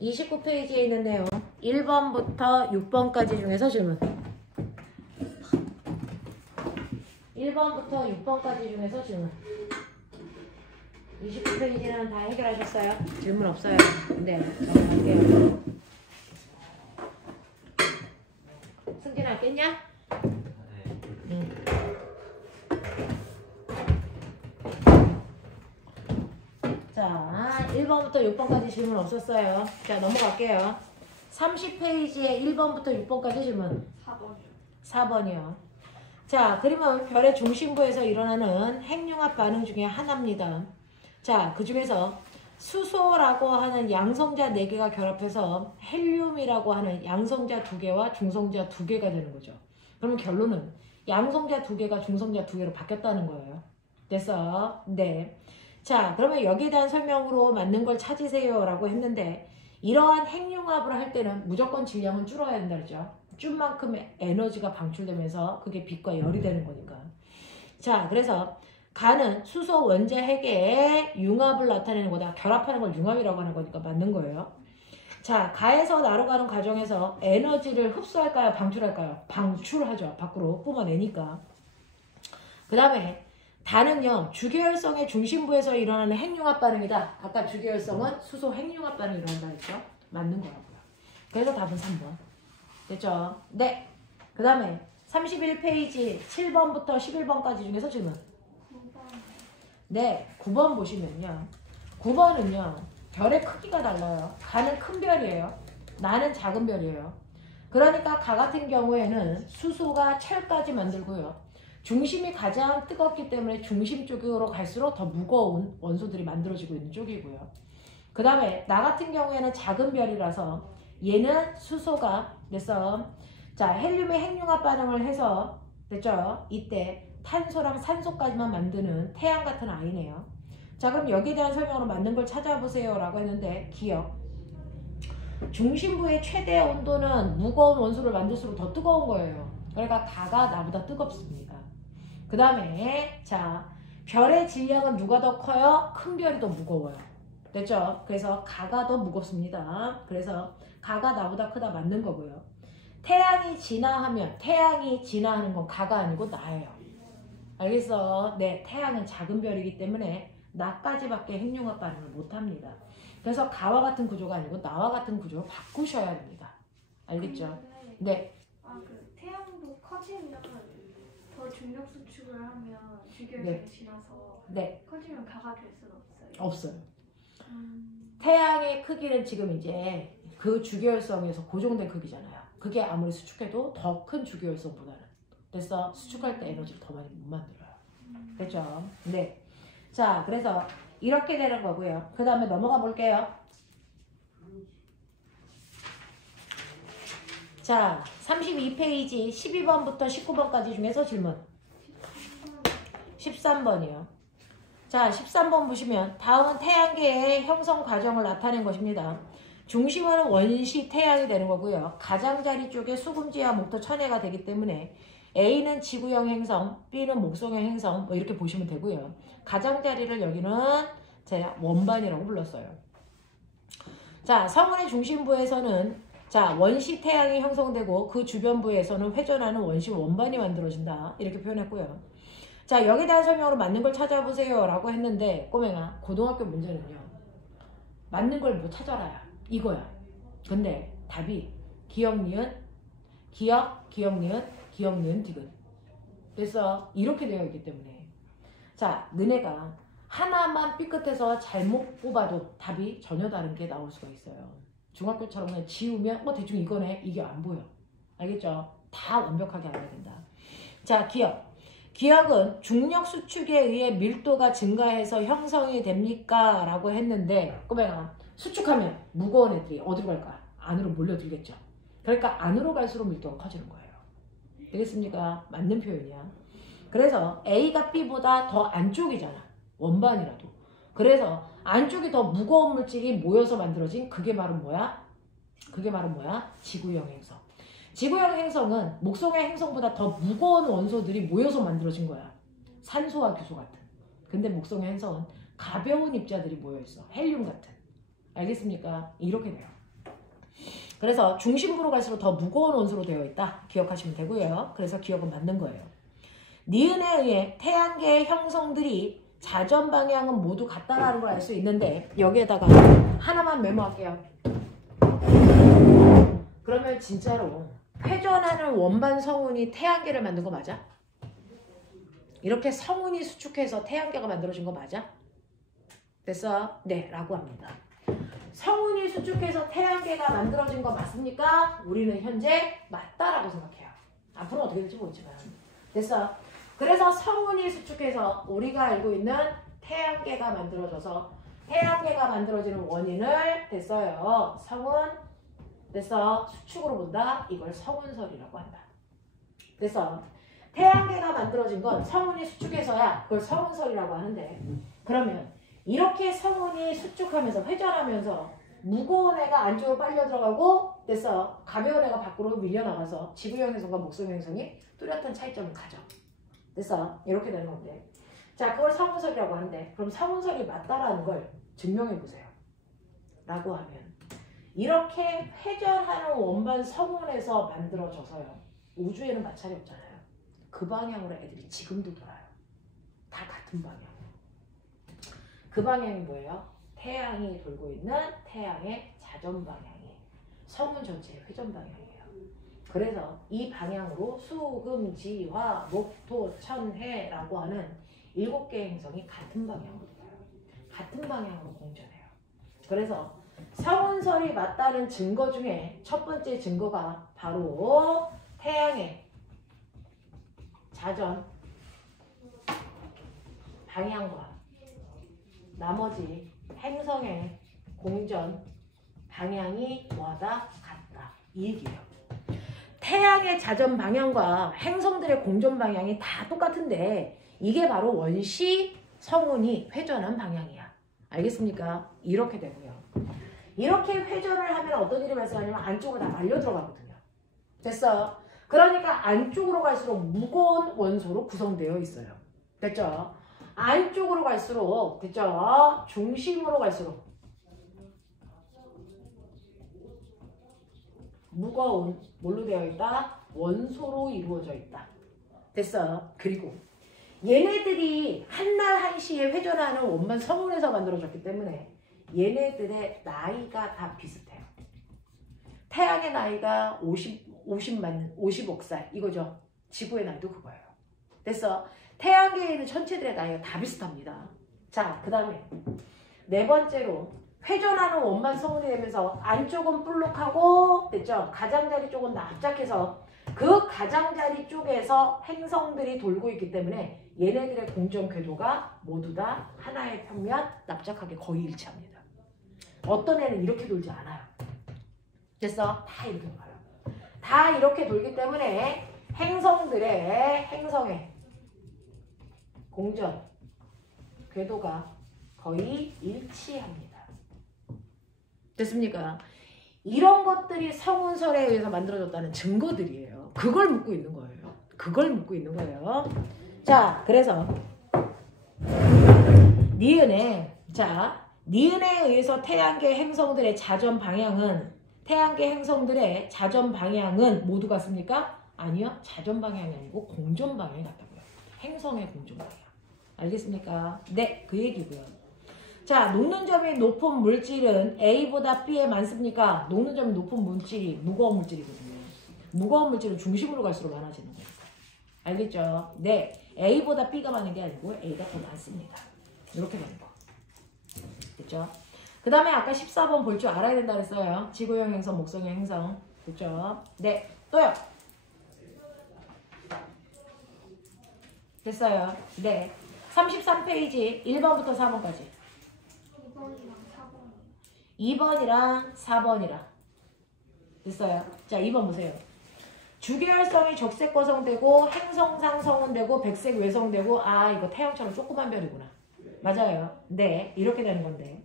29페이지에 있는 내용 1번부터 6번까지 중에서 질문. 1번부터 6번까지 중에서 질문. 29페이지는 다 해결하셨어요? 질문 없어요? 네, 넘어갈게요. 승진아 깼냐? 응. 자, 1번부터 6번까지 질문 없었어요. 자, 넘어갈게요. 30페이지에 1번부터 6번까지 질문. 4번이요. 자, 그러면 별의 중심부에서 일어나는 핵융합 반응 중에 하나입니다. 자, 그 중에서 수소라고 하는 양성자 4개가 결합해서 헬륨이라고 하는 양성자 2개와 중성자 2개가 되는 거죠. 그러면 결론은 양성자 2개가 중성자 2개로 바뀌었다는 거예요. 됐어? 네. 자, 그러면 여기에 대한 설명으로 맞는 걸 찾으세요 라고 했는데, 이러한 핵융합을 할 때는 무조건 질량은 줄어야 된다 그랬죠. 줄 만큼의 에너지가 방출되면서 그게 빛과 열이 되는 거니까. 자, 그래서 가는 수소 원자 핵의 융합을 나타내는 거다. 결합하는 걸 융합이라고 하는 거니까 맞는 거예요. 자, 가에서 나로 가는 과정에서 에너지를 흡수할까요? 방출할까요? 방출하죠. 밖으로 뿜어내니까. 그 다음에 다는요, 주계열성의 중심부에서 일어나는 핵융합 반응이다. 아까 주계열성은 수소 핵융합 반응이 일어난다 했죠? 맞는 거라고요. 그래서 답은 3번. 됐죠? 네. 그 다음에 31페이지 7번부터 11번까지 중에서 질문. 9번. 네. 9번 보시면요. 9번은요. 별의 크기가 달라요. 가는 큰 별이에요. 나는 작은 별이에요. 그러니까 가 같은 경우에는 수소가 철까지 만들고요. 중심이 가장 뜨겁기 때문에 중심 쪽으로 갈수록 더 무거운 원소들이 만들어지고 있는 쪽이고요. 그 다음에 나 같은 경우에는 작은 별이라서 얘는 수소가 됐어. 자, 헬륨의 핵융합 반응을 해서 됐죠? 이때 탄소랑 산소까지만 만드는 태양 같은 아이네요. 자, 그럼 여기에 대한 설명으로 맞는 걸 찾아보세요 라고 했는데, 기억. 중심부의 최대 온도는 무거운 원소를 만들수록 더 뜨거운 거예요. 그러니까 가가 나보다 뜨겁습니다. 그 다음에 자, 별의 질량은 누가 더 커요? 큰 별이 더 무거워요. 됐죠? 그래서 가가 더 무겁습니다. 그래서 가가 나보다 크다 맞는 거고요. 태양이 진화하는 건 가가 아니고 나예요. 알겠어? 네, 태양은 작은 별이기 때문에 나까지밖에 핵융합 반응을 못합니다. 그래서 가와 같은 구조가 아니고 나와 같은 구조로 바꾸셔야 됩니다. 알겠죠? 네. 아, 그 태양도 커지면 더 중력 수축을 하면 주계열성이 네. 지나서 네. 커지면 가가 될 수는 없어요. 없어요. 태양의 크기는 지금 이제 그 주계열성에서 고정된 크기잖아요. 그게 아무리 수축해도 더 큰 주계열성보다는. 그래서 수축할 때 에너지를 더 많이 못 만들어요. 됐죠? 네. 자, 그래서 이렇게 되는 거고요. 그 다음에 넘어가 볼게요. 자, 32페이지 12번부터 19번까지 중에서 질문. 13번이요. 자, 13번 보시면 다음은 태양계의 형성 과정을 나타낸 것입니다. 중심은 원시 태양이 되는 거고요. 가장자리 쪽에 수금지와 목토 천해가 되기 때문에 A는 지구형 행성, B는 목성형 행성 뭐 이렇게 보시면 되고요. 가장자리를 여기는 제가 원반이라고 불렀어요. 자, 성운의 중심부에서는 자, 원시 태양이 형성되고 그 주변부에서는 회전하는 원시 원반이 만들어진다. 이렇게 표현했고요. 자, 여기에 대한 설명으로 맞는 걸 찾아보세요 라고 했는데, 꼬맹아, 고등학교 문제는요, 맞는 걸 뭐 찾아라야 이거야. 근데 답이 기억, 니은, 기억, 니은, 디귿. 그래서 이렇게 되어 있기 때문에, 자, 너네가 하나만 삐끗해서 잘못 뽑아도 답이 전혀 다른 게 나올 수가 있어요. 중학교처럼 그냥 지우면 대충 이거네, 이게 안 보여. 알겠죠? 다 완벽하게 알아야 된다. 자, 기억. 기억은 중력 수축에 의해 밀도가 증가해서 형성이 됩니까? 라고 했는데, 꼬맹아, 수축하면 무거운 애들이 어디로 갈까? 안으로 몰려들겠죠. 그러니까 안으로 갈수록 밀도가 커지는 거예요. 되겠습니까? 맞는 표현이야. 그래서 A가 B보다 더 안쪽이잖아. 원반이라도. 그래서 안쪽이 더 무거운 물질이 모여서 만들어진 그게 바로 뭐야? 지구형 행성. 지구형 행성은 목성의 행성보다 더 무거운 원소들이 모여서 만들어진 거야. 산소와 규소 같은. 근데 목성의 행성은 가벼운 입자들이 모여있어. 헬륨 같은. 알겠습니까? 이렇게 돼요. 그래서 중심부로 갈수록 더 무거운 원소로 되어 있다. 기억하시면 되고요. 그래서 기억은 맞는 거예요. 니은에 의해 태양계의 형성들이 자전 방향은 모두 같다라는 걸 알 수 있는데 여기에다가 하나만 메모할게요. 그러면 진짜로 회전하는 원반 성운이 태양계를 만든 거 맞아? 이렇게 성운이 수축해서 태양계가 만들어진 거 맞아? 됐어? 네, 라고 합니다. 성운이 수축해서 태양계가 만들어진 거 맞습니까? 우리는 현재 맞다라고 생각해요. 앞으로 어떻게 될지 모르지만. 됐어? 그래서 성운이 수축해서 우리가 알고 있는 태양계가 만들어져서 태양계가 만들어지는 원인을 됐어요. 성운 됐어. 수축으로 본다. 이걸 성운설이라고 한다. 됐어. 태양계가 만들어진 건 성운이 수축해서야 그걸 성운설이라고 하는데 그러면 이렇게 성운이 수축하면서 회전하면서 무거운 애가 안쪽으로 빨려 들어가고 됐어. 가벼운 애가 밖으로 밀려나가서 지구형 행성과 목성형 행성이 뚜렷한 차이점을 가져. 됐어. 이렇게 되는 건데 자 그걸 성운설이라고 하는데 그럼 성운설이 맞다라는 걸 증명해 보세요. 라고 하면 이렇게 회전하는 원반 성운에서 만들어져서요. 우주에는 마찰이 없잖아요. 그 방향으로 애들이 지금도 돌아요. 다 같은 방향. 그 방향이 뭐예요? 태양이 돌고 있는 태양의 자전 방향이 성운 전체의 회전 방향이에요. 그래서 이 방향으로 수, 금, 지, 화, 목, 토, 천, 해라고 하는 7개의 행성이 같은 방향으로 돌아요. 같은 방향으로 공전해요. 그래서 성운설이 맞다는 증거 중에 첫 번째 증거가 바로 태양의 자전 방향과 나머지 행성의 공전 방향이 뭐하다? 같다. 이 얘기예요. 태양의 자전 방향과 행성들의 공전 방향이 다 똑같은데 이게 바로 원시 성운이 회전한 방향이야. 알겠습니까? 이렇게 되고요. 이렇게 회전을 하면 어떤 일이 발생하냐면 안쪽으로 다 말려 들어가거든요. 됐어? 그러니까 안쪽으로 갈수록 무거운 원소로 구성되어 있어요. 됐죠? 안쪽으로 갈수록 됐죠? 중심으로 갈수록 무거운 뭘로 되어 있다? 원소로 이루어져 있다. 됐어? 그리고 얘네들이 한날 한시에 회전하는 원반 성운에서 만들어졌기 때문에 얘네들의 나이가 다 비슷해요. 태양의 나이가 50억 살 이거죠. 지구의 나이도 그거예요. 됐어? 태양계에 있는 천체들의 나이가 다 비슷합니다. 자, 그 다음에 네 번째로 회전하는 원반 성운이 되면서 안쪽은 볼록하고 됐죠? 가장자리 쪽은 납작해서 그 가장자리 쪽에서 행성들이 돌고 있기 때문에 얘네들의 공전 궤도가 모두 다 하나의 평면 납작하게 거의 일치합니다. 어떤 애는 이렇게 돌지 않아요. 됐어? 다 이렇게 돌아요. 다 이렇게 돌기 때문에 행성의 공전 궤도가 거의 일치합니다. 됐습니까? 이런 것들이 성운설에 의해서 만들어졌다는 증거들이에요. 그걸 묻고 있는 거예요. 그걸 묻고 있는 거예요. 자, 그래서 니은에 의해서 태양계 행성들의 자전 방향은 모두 같습니까? 아니요. 자전 방향이 아니고 공전 방향이 같다고요. 행성의 공전 방향. 알겠습니까? 네, 그 얘기고요. 자, 녹는 점이 높은 물질은 A보다 B에 많습니까? 녹는 점이 높은 물질이 무거운 물질이거든요. 무거운 물질은 중심으로 갈수록 많아지는 거예요. 알겠죠? 네, A보다 B가 많은 게 아니고 A가 더 많습니다. 이렇게 되는 거. 됐죠? 그 다음에 아까 14번 볼 줄 알아야 된다 그랬어요. 지구형 행성, 목성형 행성. 됐죠? 네, 또요. 됐어요. 네. 33페이지 1번부터 4번까지. 2번이랑 4번이랑. 됐어요. 자, 2번 보세요. 주계열성이 적색 거성되고 행성상 성운되고 백색 외성되고 아 이거 태양처럼 조그만 별이구나. 맞아요. 네. 이렇게 되는 건데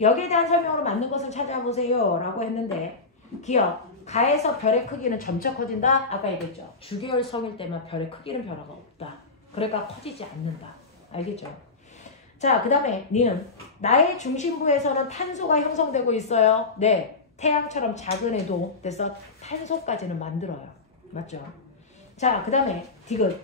여기에 대한 설명으로 맞는 것을 찾아보세요 라고 했는데 기억. 가에서 별의 크기는 점차 커진다. 아까 얘기했죠. 주계열성일 때만 별의 크기는 변화가 없다. 그러니까 커지지 않는다. 알겠죠? 자, 그 다음에 니은 나의 중심부에서는 탄소가 형성되고 있어요. 네. 태양처럼 작은 애도 그래서 탄소까지는 만들어요. 맞죠? 자, 그 다음에 디귿.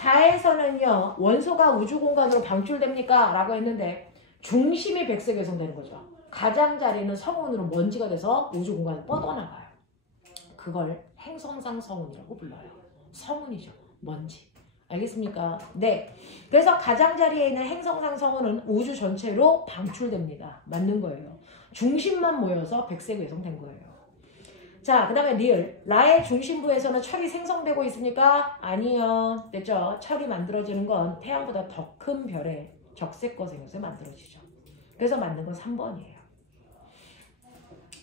다에서는요 원소가 우주 공간으로 방출됩니까? 라고 했는데 중심이 백색 외성되는 거죠. 가장자리는 성운으로 먼지가 돼서 우주 공간에 뻗어나가요. 그걸 행성상 성운이라고 불러요. 성운이죠. 먼지. 알겠습니까? 네. 그래서 가장자리에 있는 행성상 성운은 우주 전체로 방출됩니다. 맞는 거예요. 중심만 모여서 백색 외성된 거예요. 자, 그 다음에 리을. 라의 중심부에서는 철이 생성되고 있습니까? 아니요. 됐죠? 철이 만들어지는 건 태양보다 더 큰 별의 적색거 생겨서 만들어지죠. 그래서 맞는 건 3번이에요.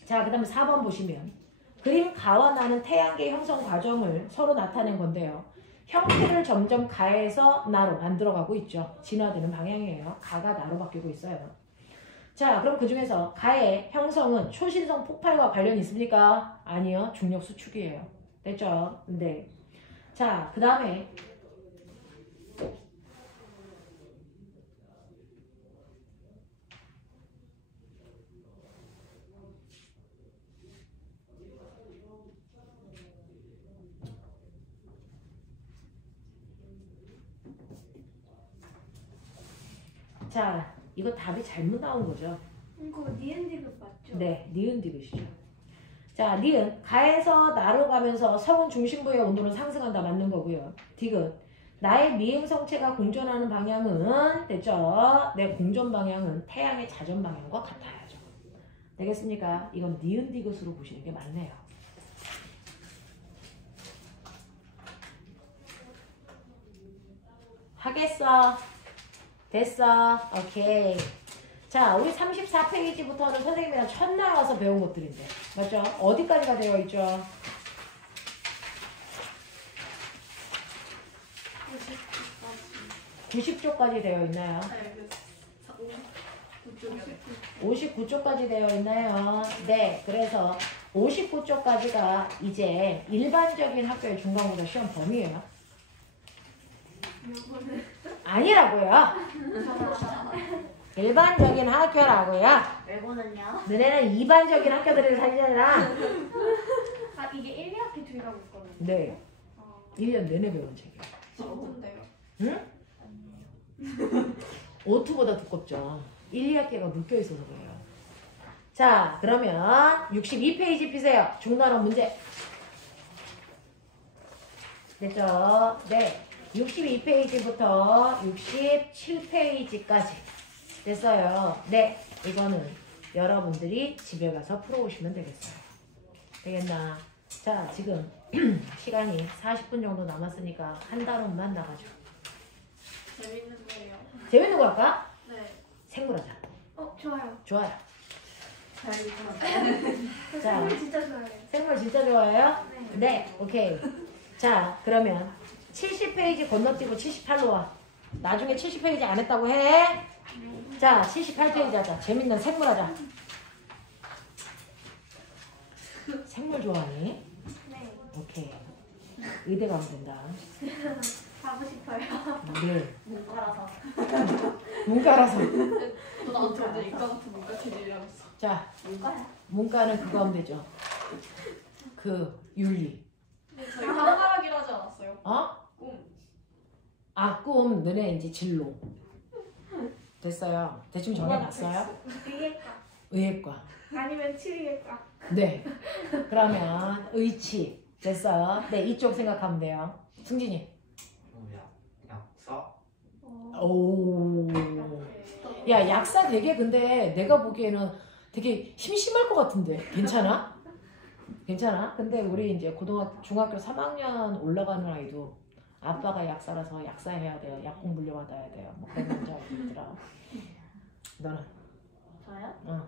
자, 그 다음에 4번 보시면 그림 가와 나는 태양계 형성 과정을 서로 나타낸 건데요. 형태를 점점 가에서 나로 만들어가고 있죠. 진화되는 방향이에요. 가가 나로 바뀌고 있어요. 자, 그럼 그 중에서 가의 형성은 초신성 폭발과 관련이 있습니까? 아니요. 중력 수축이에요. 됐죠? 네. 자, 그 다음에 자, 이거 답이 잘못 나온 거죠. 이거 니은 디귿 맞죠? 네, 니은 디귿이죠. 자, 니은 가에서 나로 가면서 성운 중심부의 온도는 상승한다. 맞는 거고요. 디귿 나의 미행성체가 공전하는 방향은 됐죠? 내 공전 방향은 태양의 자전 방향과 같아야죠. 되겠습니까? 이건 니은 디귿으로 보시는 게 맞네요. 하겠어? 됐어? 오케이. 자, 우리 34페이지부터는 선생님이랑 첫날 와서 배운 것들인데. 맞죠? 어디까지가 되어 있죠? 90쪽까지 되어 있나요? 59쪽까지 되어 있나요? 네, 그래서 59쪽까지가 이제 일반적인 학교의 중간고사 시험 범위예요. 아니라고요. 일반적인 학교라고요. 외고는요? 너네는 이반적인 학교들을 살잖아. 아 이게 1, 2학기 뒤라고 했거든요. 네, 1년 내내 배운 책이에요. 어떤데요? 응? 오트보다 두껍죠. 1, 2학기가 묶여있어서 그래요. 자, 그러면 62페이지 피세요. 중단원 문제. 됐죠? 네. 62페이지부터 67페이지까지 됐어요. 네. 이거는 여러분들이 집에 가서 풀어오시면 되겠어요. 되겠나? 자, 지금 시간이 40분 정도 남았으니까 한 단원만 나가죠. 재밌는데요. 재밌는 거 할까? 네. 생물하자. 좋아요. 좋아요. 잘 저 자. 생물 진짜 좋아해요. 생물 진짜 좋아해요? 네. 네. 오케이. 자, 그러면 70페이지 건너뛰고 78로 와. 나중에 70페이지 안 했다고 해. 자, 78페이지 하자. 재밌는 생물 하자. 생물 좋아하니? 네. 오케이. 의대 가면 된다. 가고 싶어요. 네. 문과라서. 문과라서. 나한테 완전 이과 같은 문과 체질이라고 했어. 자, 문과야? 문과는 그거 하면 되죠. 그 윤리. 저희 한가락이라 하지 않았어요? 어? 꿈. 아, 꿈. 너네 이제 진로. 됐어요. 대충 정해놨어요? 의예과 의예과. 아니면 치료예과. 네. 그러면 의치. 됐어요. 네, 이쪽 생각하면 돼요. 승진이. 약사? 오. 야, 약사 되게 근데 내가 보기에는 되게 심심할 것 같은데. 괜찮아? 괜찮아? 근데 우리 이제 중학교 3학년 올라가는 아이도 아빠가 약사라서 약사해야 돼요. 약공 물려받아야 돼요. 뭐 그런 남자아이도 있더라. 너는? 저요? 응.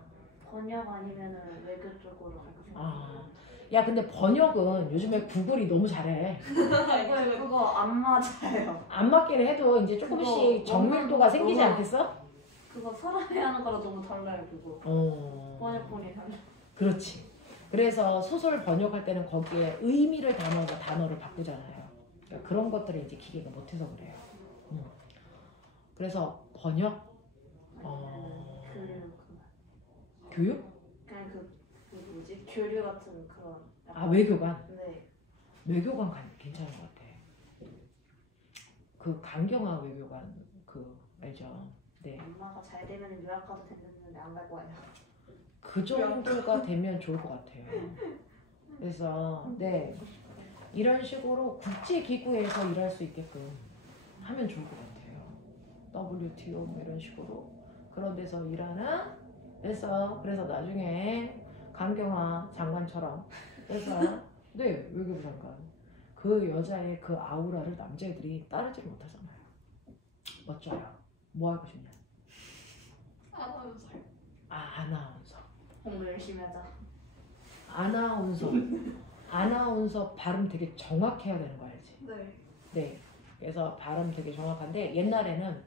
번역 아니면은 외교 쪽으로 갈고 생각. 아. 야, 근데 번역은 요즘에 구글이 너무 잘해. 그거 안 맞아요. 안 맞긴 해도 이제 조금씩 그거 정밀도가 너무- 생기지 너무- 않겠어? 그거 사람이 하는 거랑 너무 달라요. 그거. 어. 번역본이 달라. 그렇지. 그래서 소설 번역할 때는 거기에 의미를 담아서 단어를 바꾸잖아요. 그러니까 그런 것들을 이제 기계가 못해서 그래요. 그래서 번역, 그 교육? 그냥 그 뭐지 교류 같은 그런. 아 외교관. 네. 외교관 괜찮은 것 같아. 그 강경화 외교관 그 알죠? 네. 엄마가 잘 되면 유학 가도 됐는데 안 갈 거예요. 그 정도가 되면 좋을 것 같아요. 그래서 네 이런 식으로 국제 기구에서 일할 수 있게끔 하면 좋을 것 같아요. WTO 뭐 이런 식으로 그런 데서 일하는 그래서 나중에 강경화 장관처럼 그래서 네 외교부 장관 그 여자의 그 아우라를 남자애들이 따르지 못하잖아요. 멋져요. 뭐 하고 싶냐? 아나운서요. 아나운서. 공부 열심히 하자. 아나운서 발음 되게 정확해야 되는 거 알지? 네. 네. 그래서 발음 되게 정확한데 옛날에는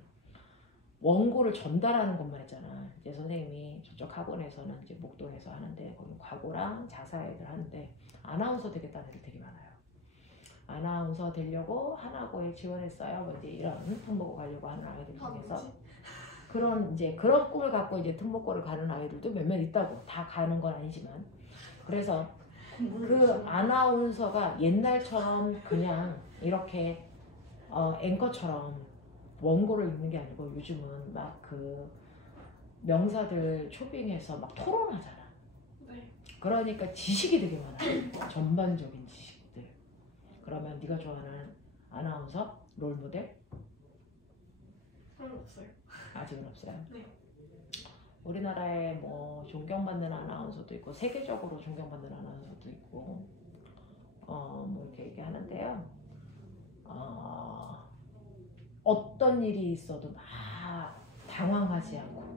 원고를 전달하는 것만 했잖아. 이제 선생님이 저쪽 학원에서는 이제 목동에서 하는데 거기 과고랑 자사애들 하는데 아나운서 되겠다는 애들 되게 많아요. 아나운서 되려고 하나고에 지원했어요. 뭐 이제 이런 특목고 가려고 하는 아이들 중에서 그런 꿈을 갖고 이제 특목고를 가는 아이들도 몇몇 있다고 다 가는 건 아니지만 그래서 그 아나운서가 옛날처럼 그냥 이렇게 앵커처럼 원고를 읽는 게 아니고 요즘은 막 그 명사들 초빙해서 막 토론하잖아. 네. 그러니까 지식이 되게 많아. 전반적인 지식들. 그러면 네가 좋아하는 아나운서 롤모델? 없어요. 아직은 없어요. 네. 우리나라에 뭐 존경받는 아나운서도 있고 세계적으로 존경받는 아나운서도 있고 뭐 이렇게 얘기하는데요. 어떤 일이 있어도 막 당황하지 않고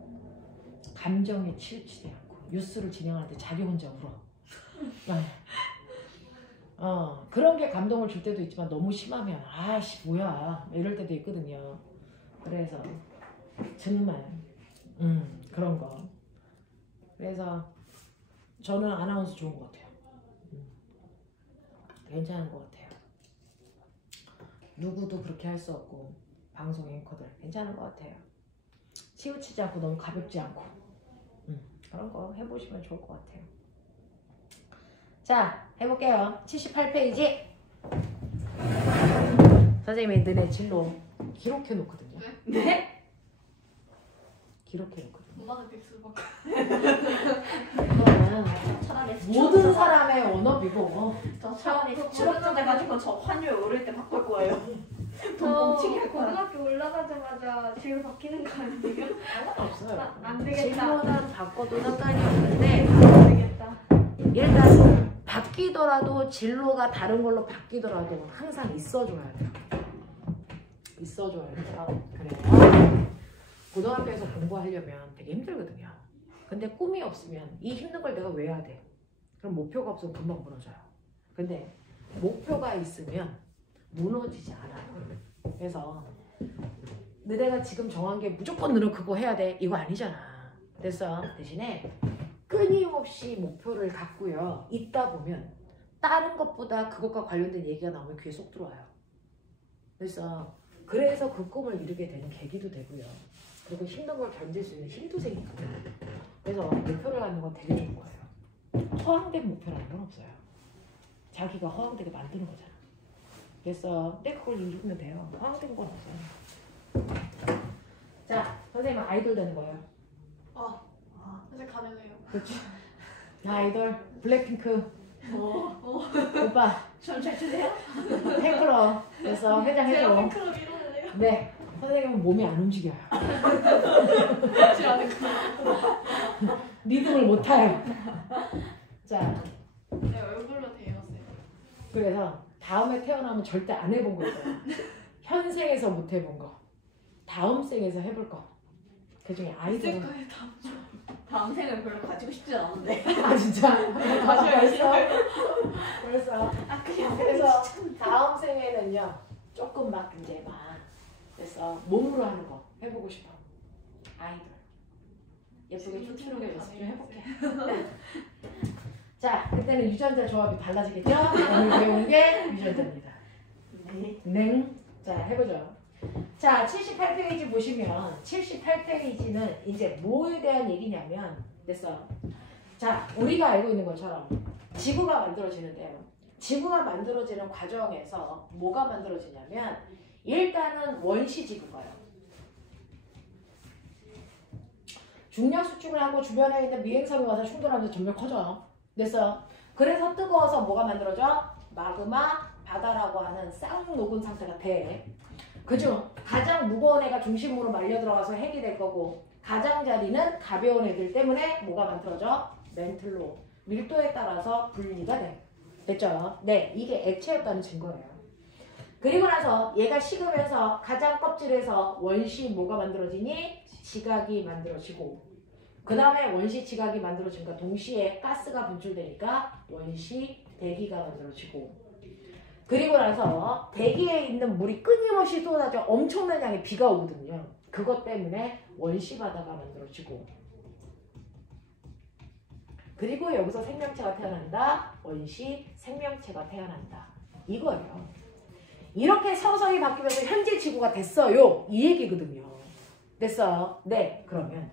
감정에 치우치지 않고 뉴스를 진행하는데 자기 혼자 울어. 그런 게 감동을 줄 때도 있지만 너무 심하면 아씨 뭐야 이럴 때도 있거든요. 그래서 정말 그런 거. 그래서 저는 아나운서 좋은 것 같아요. 괜찮은 것 같아요. 누구도 그렇게 할 수 없고 방송 앵커들 괜찮은 것 같아요. 치우치지 않고 너무 가볍지 않고 그런 거 해보시면 좋을 것 같아요. 자 해볼게요. 78페이지 선생님이 너네 진로 기록해 놓거든요. 네? 기록해 놓거든요. 엄마는 백수밖에. 이거는 차라리 모든 사람의 언어비고 저 차라리 수출업자 돼가지고 저 환율 오를 때 바꿀 거예요. 돈 저 뻥치기 할 거야. 고등학교 올라가자마자 진로 바뀌는 거 아니에요? 상관없어요. 안 되겠다. 진로는 바꿔도 상관이 없는데 안 되겠다. 일단 바뀌더라도 진로가 다른 걸로 바뀌더라도 항상 있어줘야 돼요. 있어줘야 돼요. 그래요. 고등학교에서 공부하려면 되게 힘들거든요. 근데 꿈이 없으면 이 힘든 걸 내가 왜 해야 돼? 그럼 목표가 없으면 금방 무너져요. 근데 목표가 있으면 무너지지 않아요. 그래서 너네가 지금 정한 게 무조건 너는 그거 해야 돼 이거 아니잖아. 그래서 대신에 끊임없이 목표를 갖고요 있다 보면 다른 것보다 그것과 관련된 얘기가 나오면 귀에 쏙 들어와요. 그래서 그 꿈을 이루게 되는 계기도 되고요. 그리고 힘든 걸 견딜 수 있는 힘도 생기거든요. 그래서 목표를 갖는 건 되게 좋은 거예요. 허황된 목표라는 건 없어요. 자기가 허황되게 만드는 거잖아. 그래서 내 그걸 이루면 돼요. 허황된 건 없어요. 자, 선생님은 아이돌 되는 거예요. 이제 가능해요. 그렇지. 아이돌 블랙핑크 오빠 춤 잘 추세요? 팬클럽 그래서 회장 제가 해줘. 팬클럽 이러네요. 네, 선생님은 몸이 안 움직여요. 제가 아는 그. 리듬을 못 타요. 자, 네, 얼굴로 되었어요. 그래서 다음에 태어나면 절대 안 해본 거 있어요. 현생에서 못 해본 거, 다음 생에서 해볼 거. 그 중에 아이돌은 있을까요? 다. 다음 생을 별로 가지고 싶지 않은데. 아 진짜 가져야지. 그래서 다음 생에는요 조금 막 이제 막 그래서 몸으로 하는 거 해보고 싶어. 아이돌 예쁘게 춤추는 게 연습 좀 해볼게. 자, 그때는 유전자 조합이 달라지겠죠? 오늘 배우는 게 유전자입니다. 네. 자, 해보죠. 자, 78페이지 보시면 78페이지는 이제 뭐에 대한 얘기냐면 됐어. 자, 우리가 알고 있는 것처럼 지구가 만들어지는데요. 지구가 만들어지는 과정에서 뭐가 만들어지냐면 일단은 원시 지구가요. 중력 수축을 하고 주변에 있는 미행성이 와서 충돌하면서 점점 커져요. 됐어요? 그래서 뜨거워서 뭐가 만들어져? 마그마 바다라고 하는 싹 녹은 상태가 돼. 그죠? 가장 무거운 애가 중심으로 말려 들어가서 핵이 될 거고 가장자리는 가벼운 애들 때문에 뭐가 만들어져? 멘틀로 밀도에 따라서 분리가 돼. 됐죠? 네, 이게 액체였다는 증거예요. 그리고 나서 얘가 식으면서 가장 껍질에서 원시 뭐가 만들어지니? 지각이 만들어지고 그 다음에 원시 지각이 만들어진과 동시에 가스가 분출되니까 원시 대기가 만들어지고 그리고 나서 대기에 있는 물이 끊임없이 쏟아져 엄청난 양의 비가 오거든요. 그것 때문에 원시 바다가 만들어지고 그리고 여기서 생명체가 태어난다. 원시 생명체가 태어난다. 이거예요. 이렇게 서서히 바뀌면서 현재 지구가 됐어요. 이 얘기거든요. 됐어요? 네. 그러면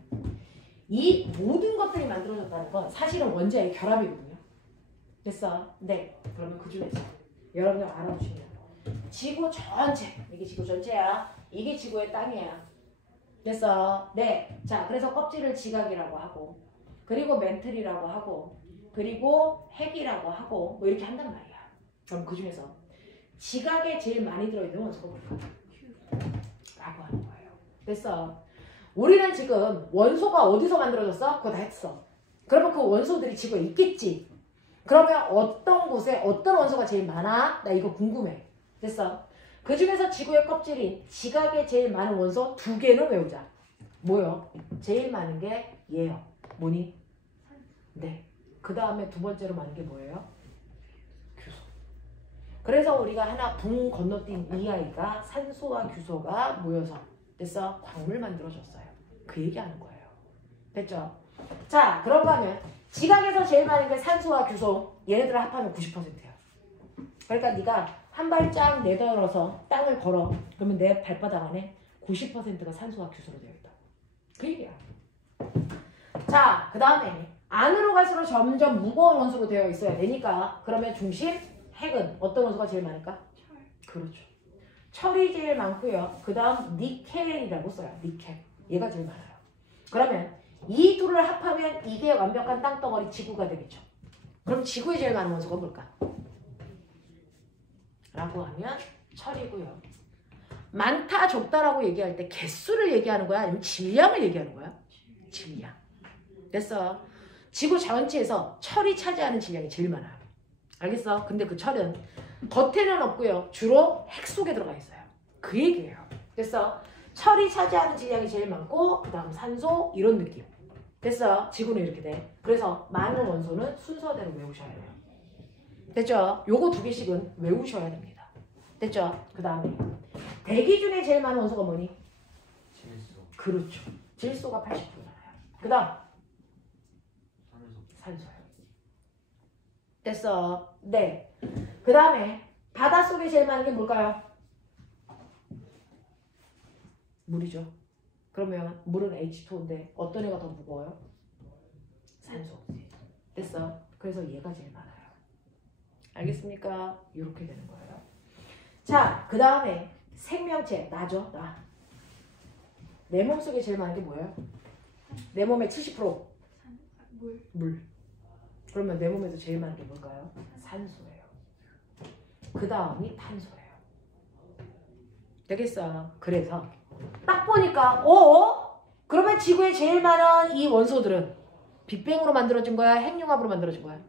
이 모든 것들이 만들어졌다는 건 사실은 원자의 결합이거든요. 됐어? 네. 그러면 그 중에서 여러분들 알아두시면 지구 전체, 이게 지구 전체야. 이게 지구의 땅이야. 됐어? 네. 자, 그래서 껍질을 지각이라고 하고 그리고 멘틀이라고 하고 그리고 핵이라고 하고 뭐 이렇게 한단 말이야. 그럼 그 중에서 지각에 제일 많이 들어있는 원소가 뭘까? 라고 하는 거예요. 됐어? 우리는 지금 원소가 어디서 만들어졌어? 그거 다 했어. 그러면 그 원소들이 지구에 있겠지. 그러면 어떤 곳에 어떤 원소가 제일 많아? 나 이거 궁금해. 됐어? 그 중에서 지구의 껍질인 지각에 제일 많은 원소 2개는 외우자. 뭐요? 제일 많은 게 얘요. 뭐니? 네. 그 다음에 두 번째로 많은 게 뭐예요? 규소. 그래서 우리가 하나 붕 건너뛴 이 아이가 산소와 규소가 모여서 됐어? 광물 만들어줬어요. 그 얘기하는 거예요. 됐죠? 자, 그런가 하면 지각에서 제일 많은 게 산소와 규소. 얘네들을 합하면 90%야. 그러니까 네가 한 발짝 내덜어서 땅을 걸어. 그러면 내 발바닥 안에 90%가 산소와 규소로 되어 있다. 그 얘기야. 자, 그 다음에 안으로 갈수록 점점 무거운 원소로 되어 있어야 되니까 그러면 중심, 핵은 어떤 원소가 제일 많을까? 철. 그렇죠. 철이 제일 많고요. 그 다음 니켈이라고 써요. 니켈. 얘가 제일 많아요. 그러면 이 둘을 합하면 이게 완벽한 땅덩어리 지구가 되겠죠. 그럼 지구에 제일 많은 원소가 뭘까? 라고 하면 철이고요. 많다 적다라고 얘기할 때 개수를 얘기하는 거야? 아니면 질량을 얘기하는 거야? 질량. 됐어. 지구 전체에서 철이 차지하는 질량이 제일 많아요. 알겠어? 근데 그 철은 겉에는 없고요. 주로 핵 속에 들어가 있어요. 그 얘기예요. 됐어? 철이 차지하는 질량이 제일 많고 그 다음 산소 이런 느낌. 됐어? 지구는 이렇게 돼. 그래서 많은 원소는 순서대로 외우셔야 돼요. 됐죠? 요거 2개씩은 외우셔야 됩니다. 됐죠? 그 다음에 대기 중에 제일 많은 원소가 뭐니? 질소. 그렇죠. 질소가 80%잖아요. 그 다음 산소. 산소요. 됐어? 네. 그 다음에 바닷속에 제일 많은 게 뭘까요? 물이죠. 그러면 물은 H2인데 어떤 애가 더 무거워요? 산소. 됐어? 그래서 얘가 제일 많아요. 알겠습니까? 이렇게 되는 거예요. 자, 그 다음에 생명체, 나죠? 나. 내 몸속에 제일 많은 게 뭐예요? 내 몸의 70% 물. 물. 그러면 내 몸에서 제일 많은 게 뭘까요? 산소예요. 그 다음이 탄소예요. 되겠어? 그래서 딱 보니까 그러면 지구에 제일 많은 이 원소들은 빅뱅으로 만들어진 거야? 핵융합으로 만들어진 거야?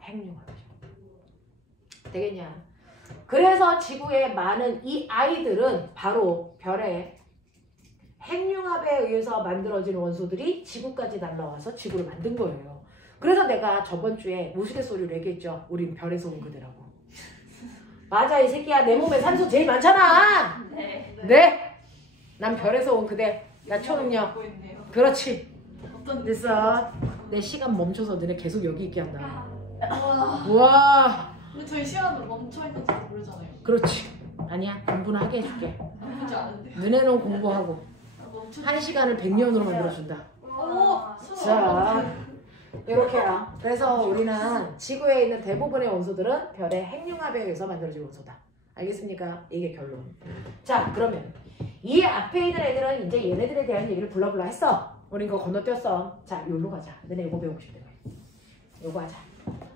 핵융합이죠. 되겠냐? 그래서 지구에 많은 이 아이들은 바로 별의 핵융합에 의해서 만들어진 원소들이 지구까지 날라와서 지구를 만든 거예요. 그래서 내가 저번 주에 우스갯소리로 얘기했죠. 우린 별에서 온 그대라고. 맞아, 이 새끼야. 내 몸에 산소 제일 많잖아. 네. 네. 난 별에서 온 그대. 나 초능력. 보고 있네요. 그렇지. 어떤 됐어. 내 시간 멈춰서 너네 계속 여기 있게 한다. 와. 우와. 근데 저희 시간으로 멈춰 있는지 모르잖아요. 그렇지. 아니야. 공부는 하게 해줄게. 나쁘지 않은데. 눈에는 공부하고 멈춰. 1시간을 100년으로 만들어준다. 자, 이렇게요. 그래서 우리는 지구에 있는 대부분의 원소들은 별의 핵융합에 의해서 만들어진 원소다. 알겠습니까? 이게 결론. 자, 그러면 이 앞에 있는 애들은 이제 얘네들에 대한 얘기를 블라블라 했어. 우린 그거 건너뛰었어. 자, 요로 가자. 너네 이거 배우고 싶대. 요거 하자.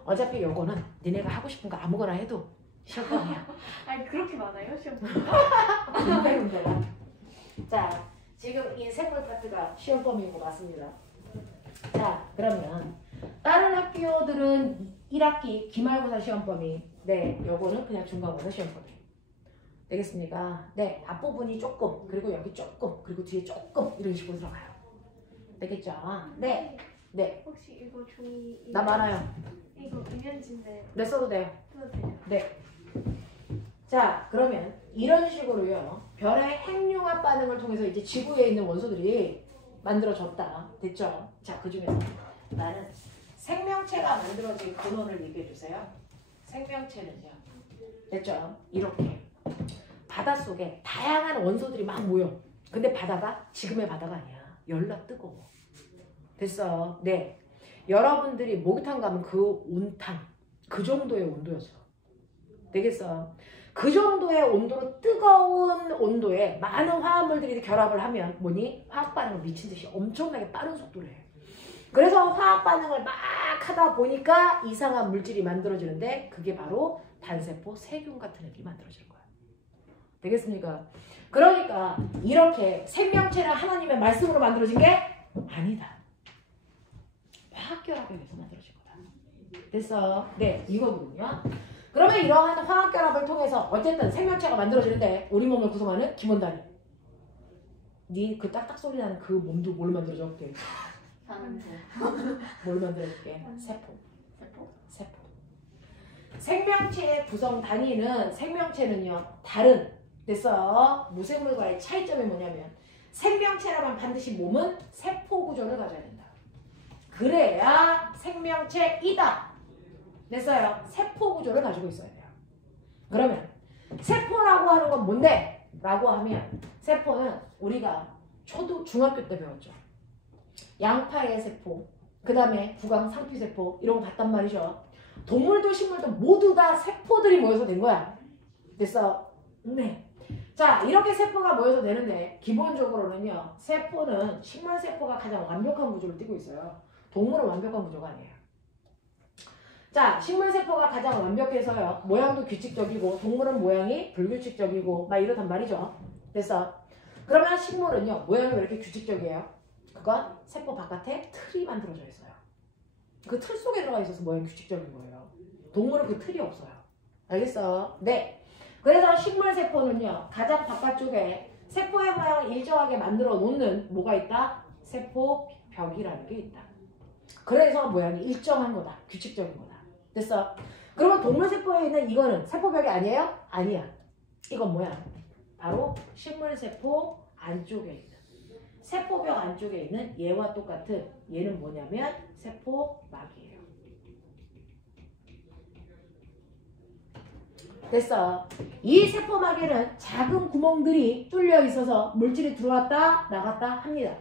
어차피 요거는 니네가 하고 싶은 거 아무거나 해도 시험범위야. 아니 그렇게 많아요 시험? 안 배운 거야. 자, 지금 인생물 파트가 시험범위인 거 맞습니다. 자, 그러면 다른 학교들은 1학기 기말고사 시험범위. 네, 요거는 그냥 중간고사 시험범위. 되겠습니까? 네, 앞부분이 조금, 그리고 여기 조금, 그리고 뒤에 조금 이런 식으로 들어가요. 되겠죠? 네. 네. 혹시 이거 종이 나 많아요. 이거 은연지인데 네, 써도 돼요. 써도 돼요? 네. 자, 그러면 이런 식으로요. 별의 핵융합 반응을 통해서 이제 지구에 있는 원소들이 만들어졌다. 됐죠? 자, 그 중에서 나는 생명체가 만들어진 근원을 얘기해 주세요. 생명체는요. 됐죠? 이렇게 바닷속에 다양한 원소들이 막 모여. 근데 바다가 지금의 바다가 아니야. 열나 뜨거워. 됐어. 네. 여러분들이 목욕탕 가면 그 온탕, 그 정도의 온도였어. 되겠어. 그 정도의 온도로 뜨거운 온도에 많은 화합물들이 결합을 하면 뭐니? 화학 반응을 미친 듯이 엄청나게 빠른 속도로 해. 그래서 화학 반응을 막 하다 보니까 이상한 물질이 만들어지는데 그게 바로 단세포 세균 같은 애들이 만들어지는 거야. 되겠습니까? 그러니까 이렇게 생명체는 하나님의 말씀으로 만들어진 게 아니다. 화학결합에 의해서 만들어진 거다. 됐어? 네, 이거거든요. 그러면 이러한 화학결합을 통해서 어쨌든 생명체가 만들어지는데 우리 몸을 구성하는 기본단위. 네 그 딱딱 소리 나는 그 몸도 뭘 만들어줄게? 산소. 뭘 만들어줄게? 세포. 세포? 세포. 생명체의 구성 단위는 생명체는요. 다른 됐어? 무생물과의 차이점이 뭐냐면 생명체라면 반드시 몸은 세포 구조를 가져야 된다. 그래야 생명체이다. 됐어요? 세포 구조를 가지고 있어야 돼요. 그러면 세포라고 하는 건 뭔데? 라고 하면 세포는 우리가 중학교 때 배웠죠. 양파의 세포, 그 다음에 구강 상피세포 이런 거 봤단 말이죠. 동물도 식물도 모두 다 세포들이 모여서 된 거야. 됐어? 네. 자, 이렇게 세포가 모여서 되는데 기본적으로는요. 세포는 식물세포가 가장 완벽한 구조를 띠고 있어요. 동물은 완벽한 구조가 아니에요. 자, 식물세포가 가장 완벽해서요. 모양도 규칙적이고 동물은 모양이 불규칙적이고 막 이렇단 말이죠. 됐어? 그러면 식물은요. 모양이 왜 이렇게 규칙적이에요? 그건 세포 바깥에 틀이 만들어져 있어요. 그 틀 속에 들어가 있어서 모양이 규칙적인 거예요. 동물은 그 틀이 없어요. 알겠어? 네. 그래서 식물세포는요. 가장 바깥쪽에 세포의 모양을 일정하게 만들어 놓는 뭐가 있다? 세포벽이라는 게 있다. 그래서 모양이 일정한 거다. 규칙적인 거다. 됐어? 그러면 동물세포에 있는 이거는 세포벽이 아니에요? 아니야. 이건 뭐야? 바로 식물세포 안쪽에 있는 세포벽 안쪽에 있는 얘와 똑같은 얘는 뭐냐면 세포막이에요. 됐어. 이 세포막에는 작은 구멍들이 뚫려 있어서 물질이 들어왔다 나갔다 합니다.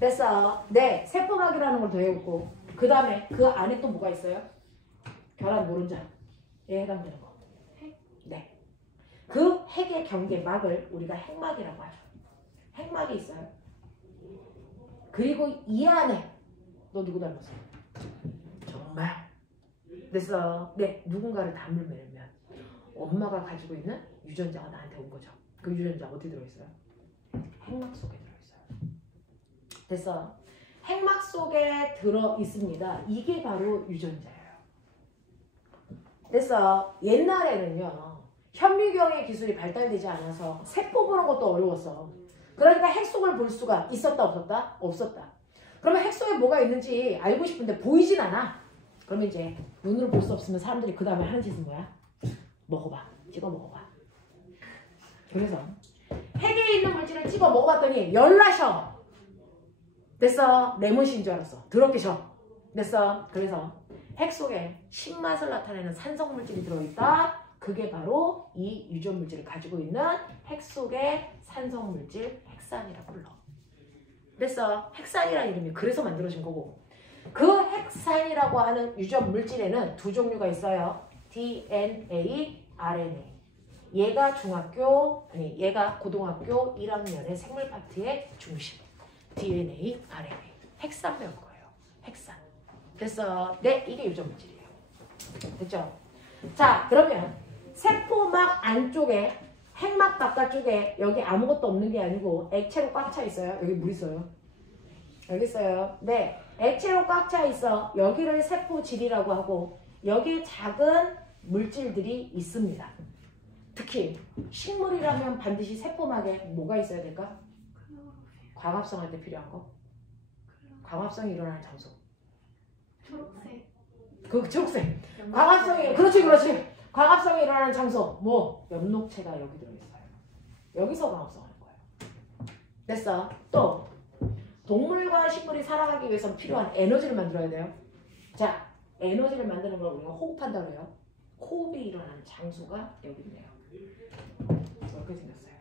됐어. 네, 세포막이라는 걸 더해놓고 그 다음에 그 안에 또 뭐가 있어요? 결합 노른자에 해당되는 거. 네. 그 핵의 경계막을 우리가 핵막이라고 하죠. 핵막이 있어요. 그리고 이 안에 너 누구 닮았어? 정말 됐어. 네, 누군가를 닮으면 엄마가 가지고 있는 유전자가 나한테 온 거죠. 그 유전자 어디 들어있어요? 핵막 속에 들어있어요. 됐어. 핵막 속에 들어있습니다. 이게 바로 유전자예요. 됐어. 옛날에는요. 현미경의 기술이 발달되지 않아서 세포 보는 것도 어려웠어. 그러니까 핵 속을 볼 수가 있었다 없었다? 없었다. 그러면 핵 속에 뭐가 있는지 알고 싶은데 보이진 않아. 그러면 이제 눈으로 볼 수 없으면 사람들이 그 다음에 하는 짓은 뭐야? 먹어봐. 찍어 먹어봐. 그래서 핵에 있는 물질을 찍어 먹어봤더니 열나셔. 됐어. 레몬씨인 줄 알았어. 더럽게 셔. 됐어. 그래서 핵 속에 신맛을 나타내는 산성물질이 들어있다. 그게 바로 이 유전물질을 가지고 있는 핵 속의 산성물질 핵산이라고 불러. 됐어. 핵산이라는 이름이 그래서 만들어진 거고 그 핵산이라고 하는 유전 물질에는 두 종류가 있어요. DNA, RNA. 얘가 얘가 고등학교 1학년의 생물 파트의 중심. DNA, RNA. 핵산 배울 거예요. 핵산. 됐어. 네, 이게 유전 물질이에요. 됐죠? 자, 그러면 세포막 안쪽에 핵막 바깥쪽에 여기 아무것도 없는 게 아니고 액체로 꽉 차 있어요. 여기 물 있어요. 여기 있어요. 네, 액체로 꽉 차 있어. 여기를 세포질이라고 하고 여기에 작은 물질들이 있습니다. 특히 식물이라면 반드시 세포막에 뭐가 있어야 될까? 광합성할 때 필요한 거. 광합성이 일어나는 장소. 초록색. 그 초록색. 광합성이 그렇지. 광합성이 일어나는 장소. 뭐 엽록체가 여기 들어있어요. 여기서 광합성하는 거예요. 됐어. 또 동물과 식물이 살아가기 위해서 필요한 에너지를 만들어야 돼요. 자, 에너지를 만드는 걸 우리가 호흡한다고 해요. 호흡이 일어나는 장소가 여기 있네요. 이렇게 생겼어요.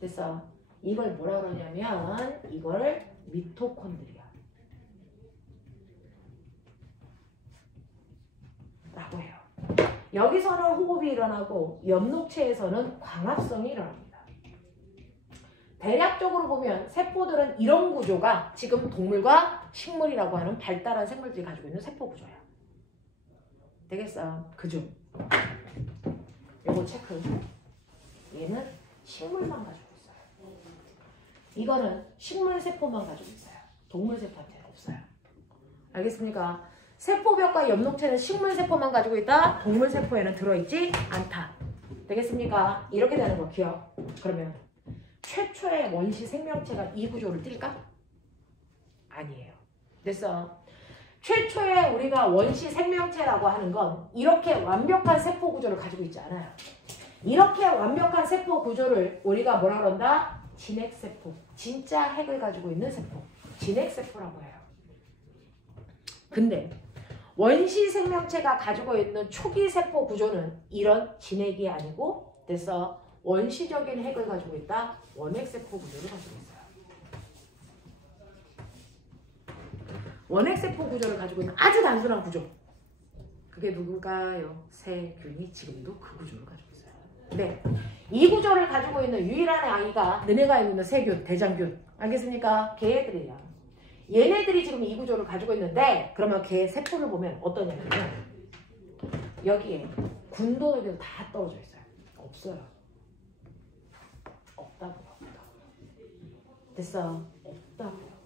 됐어. 이걸 뭐라 그러냐면 이걸 미토콘드리아 라고 해요. 여기서는 호흡이 일어나고 엽록체에서는 광합성이 일어납니다. 대략적으로 보면 세포들은 이런 구조가 지금 동물과 식물이라고 하는 발달한 생물들이 가지고 있는 세포 구조야. 되겠어? 그죠? 요거 체크. 얘는 식물만 가지고 있어요. 이거는 식물 세포만 가지고 있어요. 동물 세포한테는 없어요. 알겠습니까? 세포벽과 엽록체는 식물 세포만 가지고 있다. 동물 세포에는 들어있지 않다. 되겠습니까? 이렇게 되는 거 기억. 그러면 최초의 원시 생명체가 이 구조를 띨까? 아니에요. 됐어? 최초의 우리가 원시 생명체라고 하는 건 이렇게 완벽한 세포 구조를 가지고 있지 않아요. 이렇게 완벽한 세포 구조를 우리가 뭐라 그런다? 진핵세포. 진짜 핵을 가지고 있는 세포. 진핵세포라고 해요. 근데 원시 생명체가 가지고 있는 초기 세포 구조는 이런 진핵이 아니고 그래서 원시적인 핵을 가지고 있다. 원핵세포 구조를 가지고 있어요. 원핵세포 구조를 가지고 있는 아주 단순한 구조. 그게 누굴까요? 세균이 지금도 그 구조를 가지고 있어요. 네, 이 구조를 가지고 있는 유일한 아이가 너네가 알고 있는 세균, 대장균. 알겠습니까? 걔들이야. 얘네들이 지금 이 구조를 가지고 있는데 그러면 걔 세포를 보면 어떠냐면 여기에 군도에도 다 떨어져 있어요. 없어요. 없다고요. 없다. 됐어. 없다고요.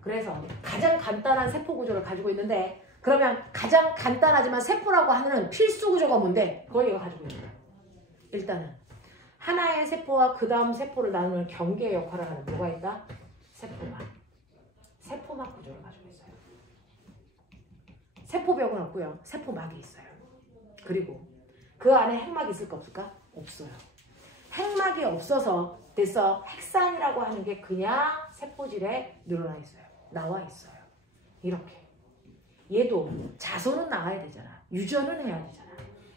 그래서 가장 간단한 세포 구조를 가지고 있는데 그러면 가장 간단하지만 세포라고 하는 필수 구조가 뭔데? 그걸 얘가 가지고 있는 거야. 일단은 하나의 세포와 그 다음 세포를 나누는 경계 역할을 하는 뭐가 있다? 세포막. 세포막 구조를 가지고 있어요. 세포벽은 없고요. 세포막이 있어요. 그리고 그 안에 핵막이 있을까 없을까? 없어요. 핵막이 없어서 됐어. 핵산이라고 하는 게 그냥 세포질에 늘어나 있어요. 나와 있어요. 이렇게. 얘도 자손은 나와야 되잖아. 유전은 해야 되잖아.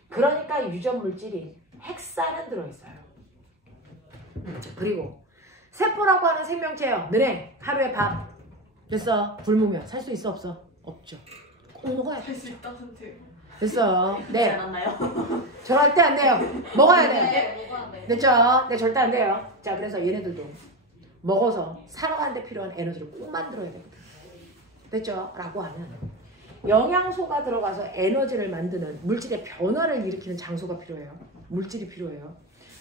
그러니까 유전 물질이 핵산은 들어있어요. 그리고 세포라고 하는 생명체요. 너네 하루에 밥 됐어. 굶으면 살 수 있어 없어? 없죠. 꼭 먹어야 돼. 할수 있다는데요. 됐어. 네. 잘 맞나요? 절대 안 돼요. 먹어야 돼. 네, 뭐가 돼? 됐죠? 네, 절대 안 돼요. 자, 그래서 얘네들도 먹어서 살아가는데 필요한 에너지를 꼭 만들어야 되거든. 됐죠? 라고 하면 영양소가 들어가서 에너지를 만드는 물질의 변화를 일으키는 장소가 필요해요. 물질이 필요해요.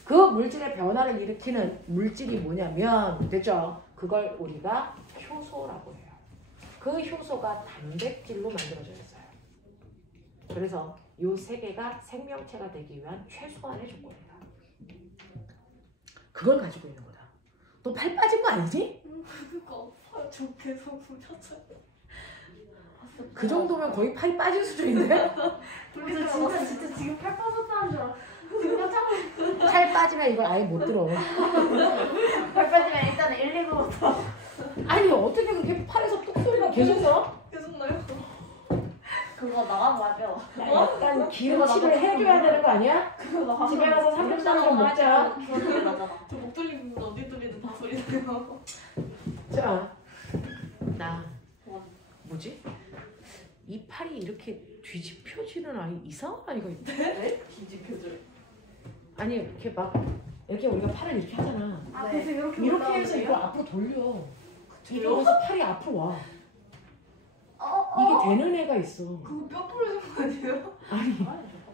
그 물질의 변화를 일으키는 물질이 뭐냐면 됐죠? 그걸 우리가 효소라고 해요. 그 효소가 단백질로 만들어져 있어요. 그래서 이 세 개가 생명체가 되기 위한 최소한의 조건이다. 그걸 가지고 있는 거다. 너 팔 빠진 거 아니지? 그거 아파요. 저 계속 훔쳤어요. 그 정도면 거의 팔이 빠진 수준인데? 진짜 지금 팔 빠졌다는 줄 알았어. 팔 빠지면 이걸 아예 못 들어. 팔 빠지면 일단 1, 2부부터. 아니 어떻게 그렇게 팔에서 뚝 소리가 계속 나? 계속 나요. 그거 나가면 맞죠? 약간 기름칠을 해줘야 되는 거 아니야? 그거 나가면 집에 가서 삼겹살 좀 먹자. 그거 나잖아. 저 목 돌리는 거 어디 자, 나 뭐지? 이 팔이 이렇게 뒤집혀지는 아이 이상한 아이가 있대. 네? 뒤집혀져요. 아니 이렇게 막 이렇게 우리가 팔을 이렇게 하잖아. 아, 네. 그래서 이렇게 이렇게 해서 올라오세요? 이걸 앞으로 돌려. 이러면서 팔이 앞으로 와. 어, 이게 되는 애가 있어. 그거 뼈 부러진 거 아니에요? 아니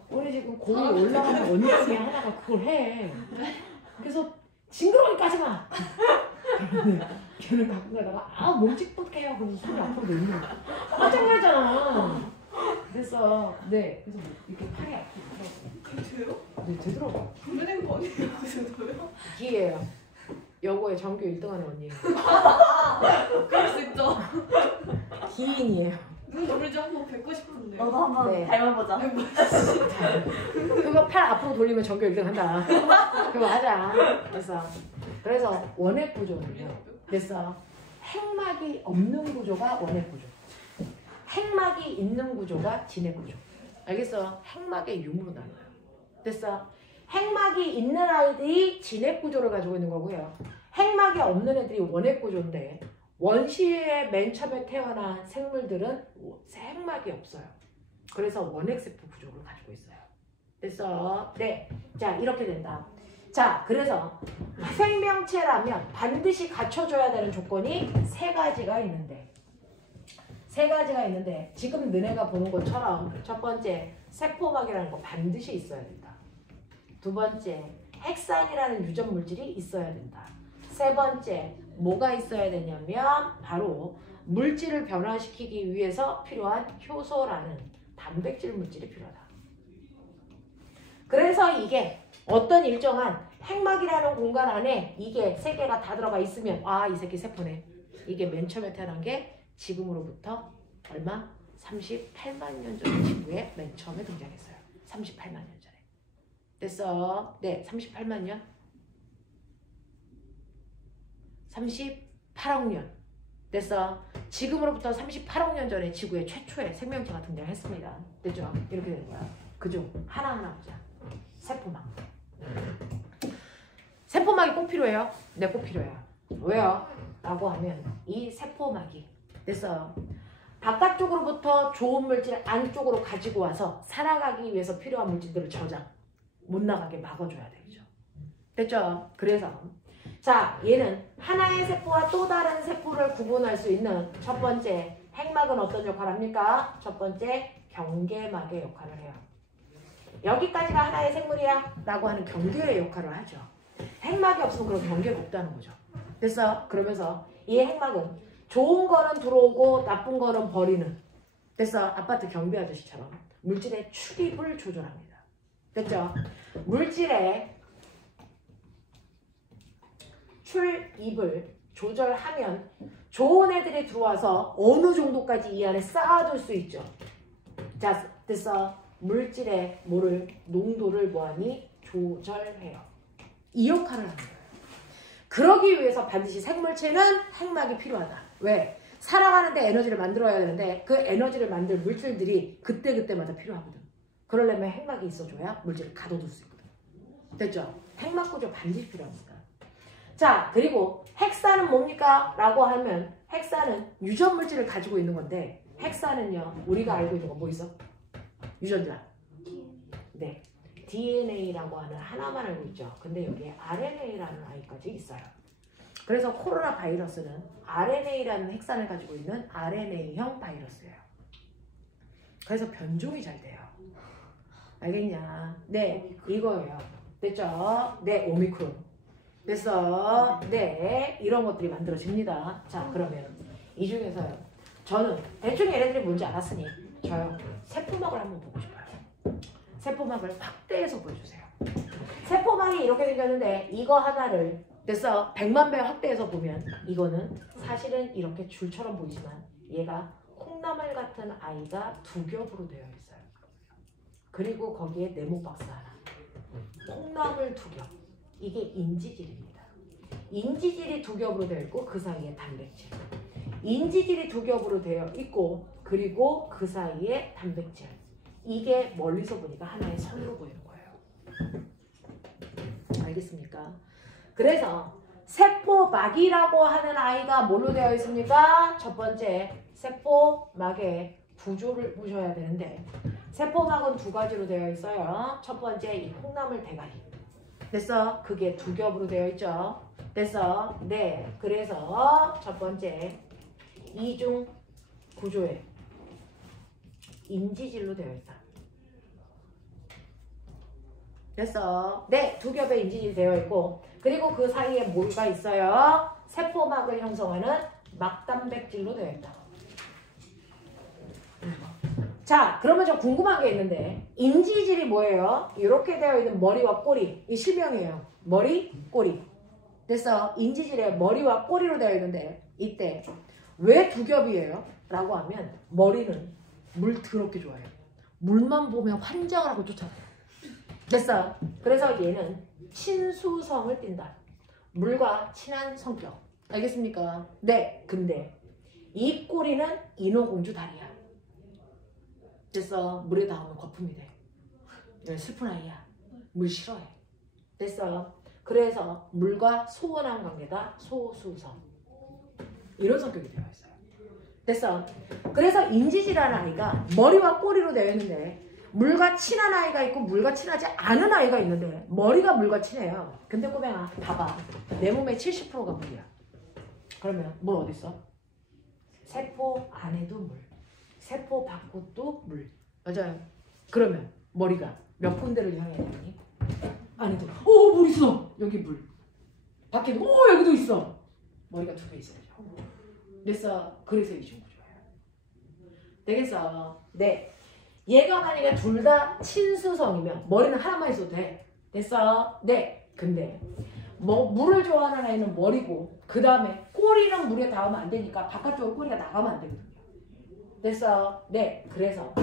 우리 지금 거기 올라가는 언니 중에 하나가 그걸 해. 그래서 징그러우니까 하지 마. 그러면 걔는 가끔 가다가 아 몸집떡해요. 그러면서 손이 앞으로 내밀어. 깜짝 놀랐잖아. 그래서 네 그래서 뭐 이렇게 팔이 앞으로 들어가. 그게 돼요? 네 되더라고. 부르는 거 아니에요? 그래서요? 기예요. 여고에 전교 1등하는 언니예요. 그럴 수 있죠. 기인이에요. 우리 좀 한번 뵙고 싶은데요. 너도 한번 네. 닮아보자. 그거 팔 앞으로 돌리면 전교 1등 한다. 그거 하자. 그래서 원액 구조는요. 그래서 핵막이 없는 구조가 원액 구조. 핵막이 있는 구조가 진핵 구조. 알겠어? 핵막의 유무로 나눠요. 됐어? 핵막이 있는 아이들이 진핵 구조를 가지고 있는 거고요. 핵막이 없는 애들이 원핵 구조인데 원시에 맨 처음에 태어난 생물들은 핵막이 없어요. 그래서 원핵세포 구조를 가지고 있어요. 됐어? 네. 자, 이렇게 된다. 자, 그래서 생명체라면 반드시 갖춰줘야 되는 조건이 세 가지가 있는데 지금 너네가 보는 것처럼 첫 번째 세포막이라는 거 반드시 있어야 된다. 두 번째 핵산이라는 유전 물질이 있어야 된다. 세 번째 뭐가 있어야 되냐면 바로 물질을 변화시키기 위해서 필요한 효소라는 단백질 물질이 필요하다. 그래서 이게 어떤 일정한 핵막이라는 공간 안에 이게 세 개가 다 들어가 있으면 아, 이 새끼 세포네. 이게 맨 처음에 태어난 게 지금으로부터 얼마? 38만 년 전 지구에 맨 처음에 등장했어요. 38만 년 전에. 됐어? 네, 38만 년. 38억 년. 됐어? 지금으로부터 38억 년 전에 지구에 최초의 생명체가 등장했습니다. 됐죠? 이렇게 되는 거야. 그죠? 하나하나 보자. 세포막. 세포막이 꼭 필요해요? 네, 꼭 필요해요. 왜요? 라고 하면 이 세포막이 됐어요. 바깥쪽으로부터 좋은 물질 안쪽으로 가지고 와서 살아가기 위해서 필요한 물질들을 저장, 못 나가게 막아줘야 되죠. 됐죠? 그래서 자, 얘는 하나의 세포와 또 다른 세포를 구분할 수 있는 첫 번째 핵막은 어떤 역할을 합니까? 첫 번째 경계막의 역할을 해요. 여기까지가 하나의 생물이야 라고 하는 경계의 역할을 하죠. 핵막이 없으면 그런 경계가 없다는 거죠. 됐어? 그러면서 이 핵막은 좋은 거는 들어오고 나쁜 거는 버리는, 됐어? 아파트 경비 아저씨처럼 물질의 출입을 조절합니다. 됐죠? 물질의 출입을 조절하면 좋은 애들이 들어와서 어느 정도까지 이 안에 쌓아둘 수 있죠. 자, 됐어? 물질의 뭐를, 농도를 뭐하니? 조절해요. 이 역할을 하는 거예요. 그러기 위해서 반드시 생물체는 핵막이 필요하다. 왜? 살아가는데 에너지를 만들어야 되는데 그 에너지를 만들 물질들이 그때그때마다 필요하거든. 그러려면 핵막이 있어줘야 물질을 가둬둘 수 있거든. 됐죠? 핵막 구조 반드시 필요합니다. 자, 그리고 핵산은 뭡니까? 라고 하면 핵산은 유전 물질을 가지고 있는 건데 핵산은요, 우리가 알고 있는 거 뭐 있어? 유전자. 네. DNA라고 하는 하나만 알고 있죠. 근데 여기에 RNA라는 아이까지 있어요. 그래서 코로나 바이러스는 RNA라는 핵산을 가지고 있는 RNA형 바이러스예요. 그래서 변종이 잘 돼요. 알겠냐? 네, 이거예요. 됐죠? 네, 오미크론. 됐어? 네, 이런 것들이 만들어집니다. 자, 그러면 이 중에서요. 저는 대충 얘네들이 뭔지 알았으니 저요. 세포막을 한번 보고 싶어요. 세포막을 확대해서 보여주세요. 세포막이 이렇게 생겼는데 이거 하나를 됐어? 100만 배 확대해서 보면 이거는 사실은 이렇게 줄처럼 보이지만 얘가 콩나물 같은 아이가 두 겹으로 되어 있어요. 그리고 거기에 네모박스 하나. 콩나물 두 겹. 이게 인지질입니다. 인지질이 두 겹으로 되어 있고 그 사이에 단백질. 인지질이 두 겹으로 되어 있고 그리고 그 사이에 단백질. 이게 멀리서 보니까 하나의 선으로 보이는 거예요. 알겠습니까? 그래서 세포막이라고 하는 아이가 뭘로 되어 있습니까? 첫 번째, 세포막의 구조를 보셔야 되는데 세포막은 두 가지로 되어 있어요. 첫 번째, 이 콩나물 대가리. 됐어? 그게 두 겹으로 되어 있죠. 됐어? 네. 그래서 첫 번째, 이중 구조에 인지질로 되어 있다. 됐어? 네. 두 겹의 인지질이 되어 있고 그리고 그 사이에 뭐가 있어요? 세포막을 형성하는 막단백질로 되어 있다. 자, 그러면 좀 궁금한 게 있는데 인지질이 뭐예요? 이렇게 되어 있는 머리와 꼬리. 이 실명이에요. 머리, 꼬리. 됐어? 인지질에 머리와 꼬리로 되어 있는데 이때 왜 두 겹이에요? 라고 하면 머리는 물 더럽게 좋아해요. 물만 보면 환장을 하고 쫓아가요. 됐어? 그래서 얘는 친수성을 띈다. 물과 친한 성격. 알겠습니까? 네. 근데 이 꼬리는 인어공주 다리야. 됐어? 물에 닿으면 거품이 돼. 슬픈 아이야. 물 싫어해. 됐어? 그래서 물과 소원한 관계다. 소수성. 이런 성격이 되어 있어요. 됐어? 그래서 인지질환 아이가 머리와 꼬리로 되어 있는데 물과 친한 아이가 있고 물과 친하지 않은 아이가 있는데 머리가 물과 친해요. 근데 꼬맹아 봐봐. 내 몸의 70%가 물이야. 그러면 물 어디 있어? 세포 안에도 물. 세포 밖도 물. 맞아요. 그러면 머리가 몇 군데를 향해 있니? 안에도 물 있어. 여기 물. 밖에도 여기도 있어. 머리가 두 개 있어야죠. 됐어. 그래서 이중구조예요. 되겠어? 네. 얘가 만약에 둘 다 친수성이면 머리는 하나만 있어도 돼. 됐어? 네. 근데 물을 좋아하는 아이는 머리고 그 다음에 꼬리는 물에 닿으면 안 되니까 바깥쪽으로 꼬리가 나가면 안 되거든요. 됐어? 네. 그래서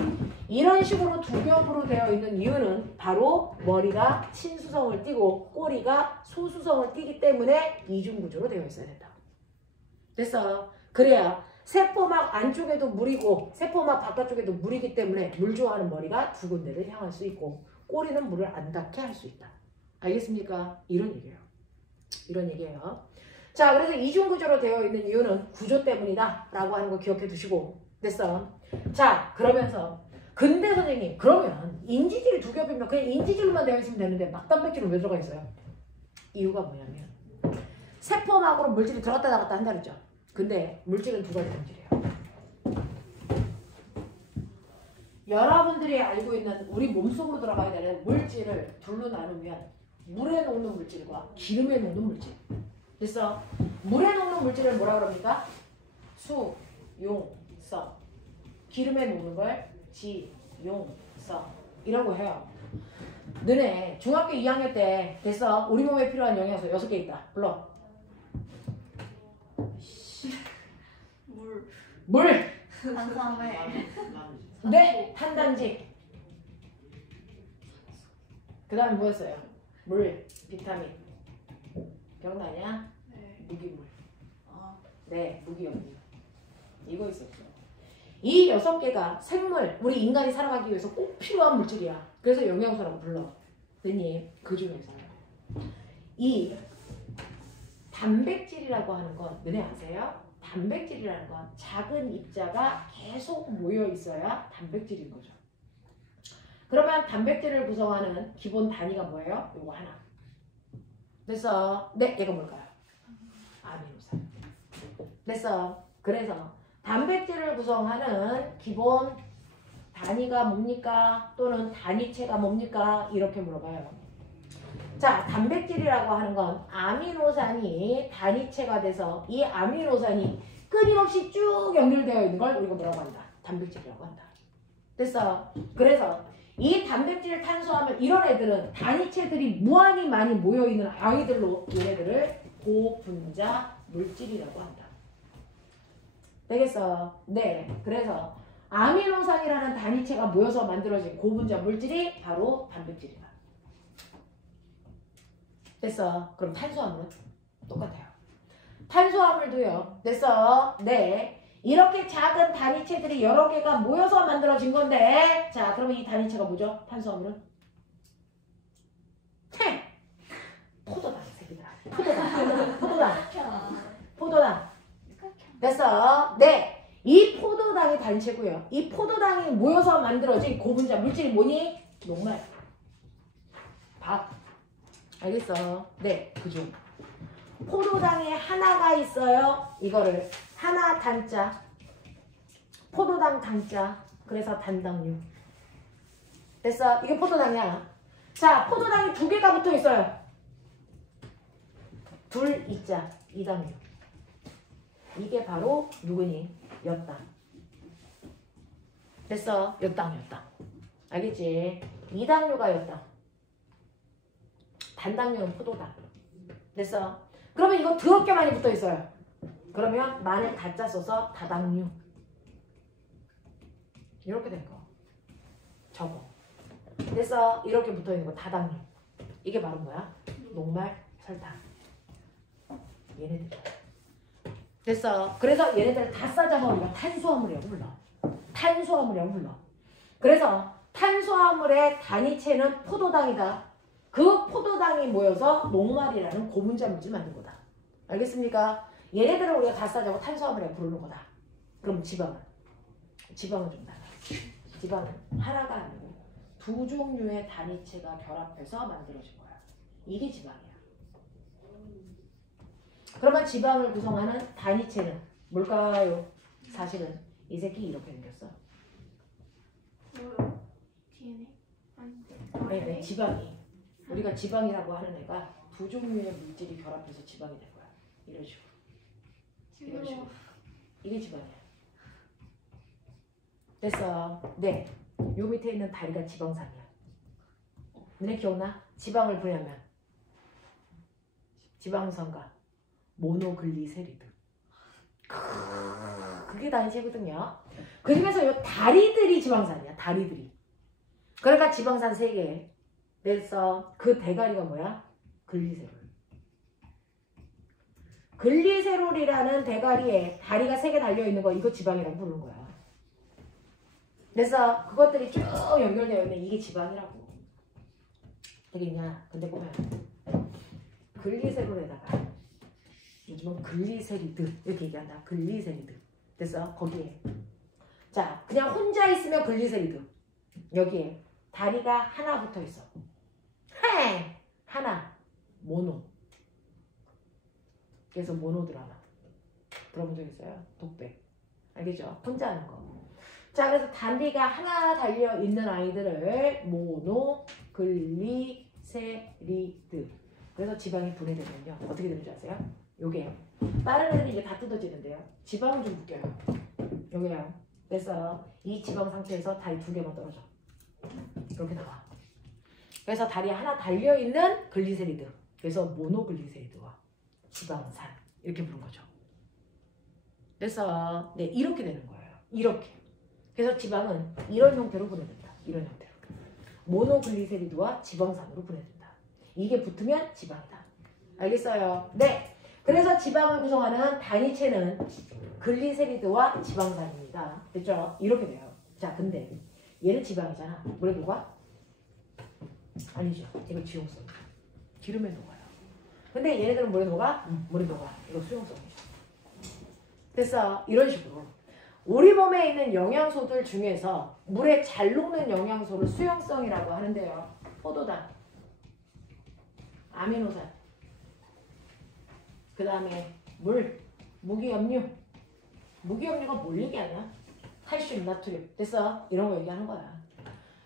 이런 식으로 두 겹으로 되어 있는 이유는 바로 머리가 친수성을 띠고 꼬리가 소수성을 띠기 때문에 이중구조로 되어 있어야 된다. 됐어? 그래야 세포막 안쪽에도 물이고 세포막 바깥쪽에도 물이기 때문에 물 좋아하는 머리가 두 군데를 향할 수 있고 꼬리는 물을 안 닿게 할 수 있다. 알겠습니까? 이런 얘기예요. 이런 얘기예요. 자, 그래서 이중구조로 되어 있는 이유는 구조 때문이다 라고 하는 거 기억해 두시고. 됐어? 자, 그러면서 근데 선생님 그러면 인지질이 두 겹이면 그냥 인지질로만 되어 있으면 되는데 막단백질은 왜 들어가 있어요? 이유가 뭐냐면 세포막으로 물질이 들어갔다 나갔다 한다 그랬죠. 근데 물질은 두 가지 물질이에요. 여러분들이 알고 있는 우리 몸속으로 들어가야 되는 물질을 둘로 나누면 물에 녹는 물질과 기름에 녹는 물질. 됐어? 물에 녹는 물질을 뭐라 그럽니까? 수, 용, 성. 기름에 녹는 걸 지, 용, 성 이라고 해요. 너네 중학교 2학년 때 됐어? 우리 몸에 필요한 영양소 6개 있다. 불러. 물. 탄수화물. 네. 탄단지. 그 다음 뭐였어요? 물. 비타민. 기억나냐? 네. 무기물. 네. 무기염류. 이거 있었죠. 이 6개가 생물, 우리 인간이 살아가기 위해서 꼭 필요한 물질이야. 그래서 영양소라고 불러. 선생님, 그 중에서 이 단백질이라고 하는 건 너네 아세요? 단백질이라는 건 작은 입자가 계속 모여 있어야 단백질인 거죠. 그러면 단백질을 구성하는 기본 단위가 뭐예요? 요거 하나. 됐어? 네, 얘가 뭘까요? 아미노산. 됐어? 그래서 단백질을 구성하는 기본 단위가 뭡니까? 또는 단위체가 뭡니까? 이렇게 물어봐요. 자, 단백질이라고 하는 건 아미노산이 단위체가 돼서 이 아미노산이 끊임없이 쭉 연결되어 있는 걸 우리가 뭐라고 한다? 단백질이라고 한다. 됐어? 그래서 이 단백질 탄수화물 이런 애들은 단위체들이 무한히 많이 모여있는 아이들로 얘네들을 고분자 물질이라고 한다. 되겠어? 네. 그래서 아미노산이라는 단위체가 모여서 만들어진 고분자 물질이 바로 단백질이다. 됐어? 그럼 탄수화물은 똑같아요. 탄수화물도요. 됐어? 네. 이렇게 작은 단위체들이 여러 개가 모여서 만들어진 건데 자, 그러면 이 단위체가 뭐죠? 탄수화물은? 포도당 새끼들아. 포도당. 포도당. 됐어. 네. 이 포도당이 단체고요. 이 포도당이 모여서 만들어진 고분자 물질이 뭐니? 녹말. 밥. 알겠어. 네. 그죠. 포도당에 하나가 있어요. 이거를 하나 단자. 포도당 단자. 그래서 단당류. 됐어. 이게 포도당이야. 자, 포도당이 두 개가 붙어 있어요. 둘 이자. 이당류. 이게 바로 누구니? 엿당. 됐어. 엿당. 알겠지? 이당류가 엿당. 단당류는 포도당. 됐어. 그러면 이거 더럽게 많이 붙어 있어요. 그러면 마늘 다짜 써서 다당류. 이렇게 된 거. 저거. 됐어. 이렇게 붙어 있는 거 다당류. 이게 바로 뭐야? 녹말, 설탕. 얘네들. 됐어. 그래서 얘네들 다 싸잡아 우리가 탄수화물이라고 불러. 탄수화물이라고 불러. 그래서 탄수화물의 단위체는 포도당이다. 그 포도당이 모여서 녹말이라는 고분자 물질 만든 거다. 알겠습니까? 얘네들을 우리가 다 싸잡아 탄수화물이라고 부르는 거다. 그럼 지방은 좀 달라. 지방은 하나가 아니고 두 종류의 단위체가 결합해서 만들어진 거야. 이게 지방이야. 그러면 지방을 구성하는 단위체는 뭘까요? 사실은 이 새끼 이렇게 생겼어. 뭐요? DNA? 아닌데. 네, 지방이. 우리가 지방이라고 하는 애가 두 종류의 물질이 결합해서 지방이 된 거야. 이런 식으로. 이런 식으로. 이게 지방이야. 됐어. 네. 요 밑에 있는 다리가 지방산이야. 너네 기억나? 지방을 보려면 지방산과 모노글리세리드. 그게 단체거든요. 그 중에서 요 다리들이 지방산이야. 다리들이. 그러니까 지방산 3개. 그래서 그 대가리가 뭐야? 글리세롤. 글리세롤이라는 대가리에 다리가 3개 달려있는 거 이거 지방이라고 부르는 거야. 그래서 그것들이 쭉 연결되어 있는 이게 지방이라고. 되겠냐? 근데 보면 글리세롤에다가 요즘은 글리세리드 이렇게 얘기한다. 글리세리드. 됐어? 거기에. 자, 그냥 혼자 있으면 글리세리드. 여기에 다리가 하나 붙어 있어. 하나. 모노. 그래서 모노드라마. 들어본 적 있어요? 독백. 알겠죠? 혼자 하는 거. 자, 그래서 다리가 하나 달려 있는 아이들을 모노글리세리드. 그래서 지방이 분해되면요. 어떻게 되는 줄 아세요? 요게 다른 애들은 이게 다 뜯어지는데요. 지방은 좀 묶여요. 요게요. 그래서 이 지방 상태에서 다리 2개만 떨어져. 이렇게 나와. 그래서 다리에 하나 달려있는 글리세리드. 그래서 모노글리세리드와 지방산. 이렇게 부른 거죠. 그래서 네, 이렇게 되는 거예요. 이렇게. 그래서 지방은 이런 형태로 분해된다. 이런 형태로. 모노글리세리드와 지방산으로 분해된다. 이게 붙으면 지방이다. 알겠어요? 네. 그래서 지방을 구성하는 단위체는 글리세리드와 지방산입니다. 됐죠? 이렇게 돼요. 자, 근데 얘는 지방이잖아. 물에 녹아? 아니죠. 이거 지용성. 기름에 녹아요. 근데 얘네들은 물에 녹아? 물에 녹아. 이거 수용성이죠. 됐어. 이런 식으로. 우리 몸에 있는 영양소들 중에서 물에 잘 녹는 영양소를 수용성이라고 하는데요. 포도당, 아미노산, 그 다음에 물, 무기염류. 무기염류가 뭘 얘기하냐? 칼슘, 나트륨. 됐어? 이런 거 얘기하는 거야.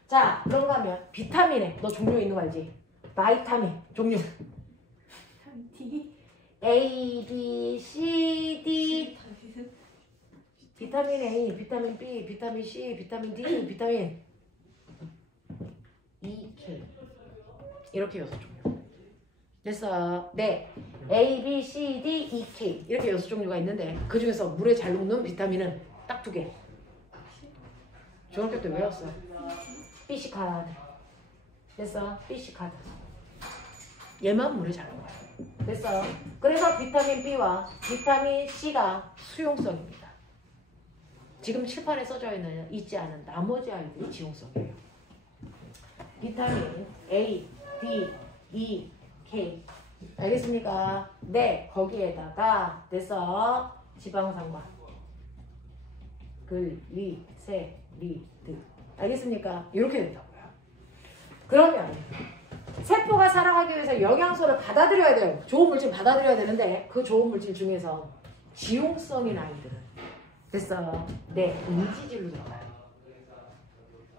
자, 그런가 하면 비타민에 너 종류 있는 거 알지? 바이타민 종류. D. A, B, C, D. 비타민 A, 비타민 B, 비타민 C, 비타민 D, 비타민 E, K. 이렇게 6종류. 됐어. 네. A, B, C, D, E, K. 이렇게 6종류가 있는데 그 중에서 물에 잘 녹는 비타민은 딱 2개. 중학교 때 외웠어. B시카드. 됐어. B시카드. 얘만 물에 잘 녹아요. 됐어. 그래서 비타민 B와 비타민 C가 수용성입니다. 지금 칠판에 써져 있지 않은 나머지 아이들이 지용성이에요. 비타민 A, D, E, K 알겠습니까? 네, 거기에다가 됐어. 지방산과 글리세리드. 알겠습니까? 이렇게 된다고요. 그러면 세포가 살아가기 위해서 영양소를 받아들여야 돼요. 좋은 물질 받아들여야 되는데 그 좋은 물질 중에서 지용성인 아이들은 됐어. 네, 인지질로 들어가요.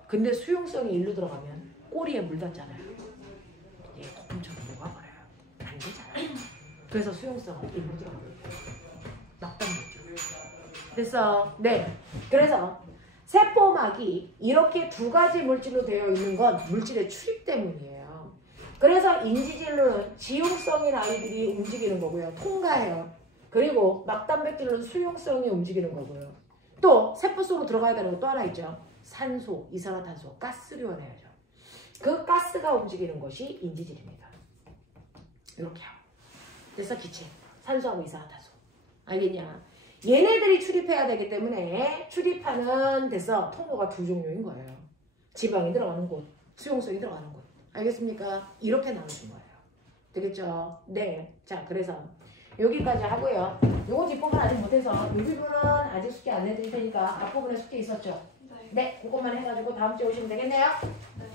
근데 수용성이 일로 들어가면 꼬리에 물 닿잖아요. 얘 거품처럼 녹아버려요. 안 되잖아요. 그래서 수용성은 일로 들어가요. 막단 물질. 됐어. 네. 그래서 세포막이 이렇게 두 가지 물질로 되어 있는 건 물질의 출입 때문이에요. 그래서 인지질로는 지용성인 아이들이 움직이는 거고요. 통과해요. 그리고 막단백질로는 수용성이 움직이는 거고요. 또 세포 속으로 들어가야 되는 거 또 하나 있죠. 산소, 이산화탄소, 가스를 내야죠. 그 가스가 움직이는 것이 인지질입니다. 이렇게 하고. 그래서 기체, 산소하고 이산화탄소. 알겠냐? 얘네들이 출입해야 되기 때문에 출입하는 데서 통로가 두 종류인 거예요. 지방이 들어가는 곳, 수용성이 들어가는 곳. 알겠습니까? 이렇게 나눠준 거예요. 되겠죠? 네. 자, 그래서 여기까지 하고요. 요거 뒷부분 아직 못해서 이 부분은 아직 숙제 안 해드릴 테니까 앞부분에 숙제 있었죠? 네. 그것만 해가지고 다음 주에 오시면 되겠네요. 네.